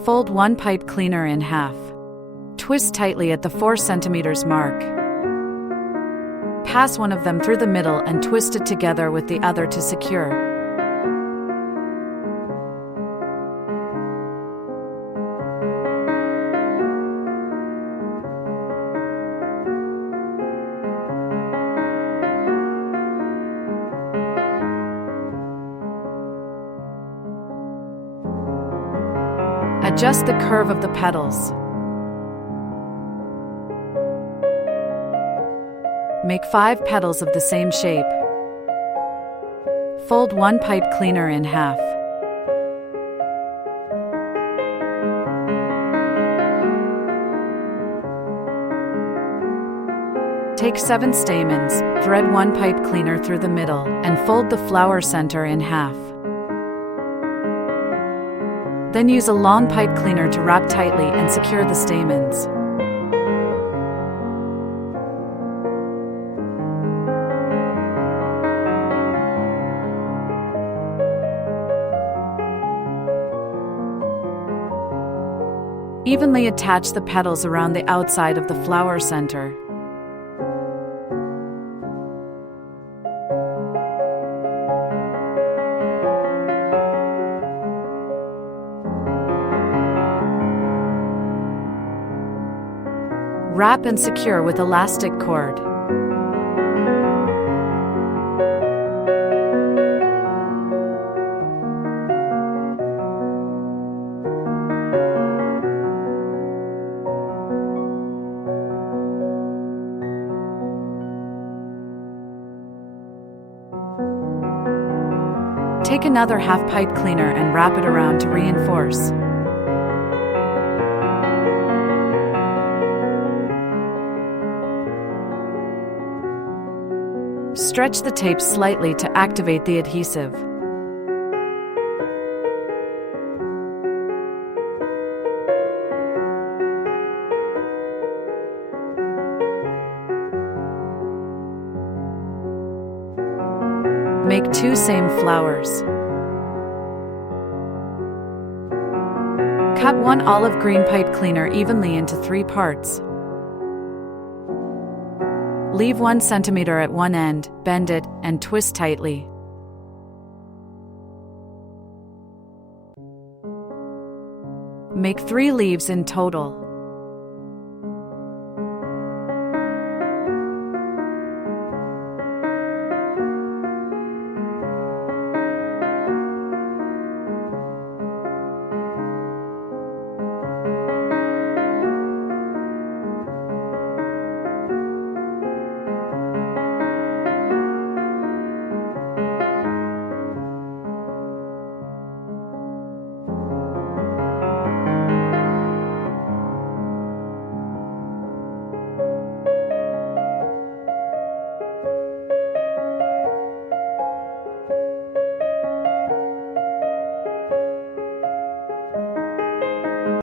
Fold one pipe cleaner in half. Twist tightly at the 4 cm mark. Pass one of them through the middle and twist it together with the other to secure. Adjust the curve of the petals. Make 5 petals of the same shape. Fold one pipe cleaner in half. Take 7 stamens, thread one pipe cleaner through the middle, and fold the flower center in half. Then use a long pipe cleaner to wrap tightly and secure the stamens. Evenly attach the petals around the outside of the flower center. Wrap and secure with elastic cord. Take another half pipe cleaner and wrap it around to reinforce. Stretch the tape slightly to activate the adhesive. Make 2 same flowers. Cut one olive green pipe cleaner evenly into 3 parts. Leave 1 centimeter at one end, bend it, and twist tightly. Make 3 leaves in total.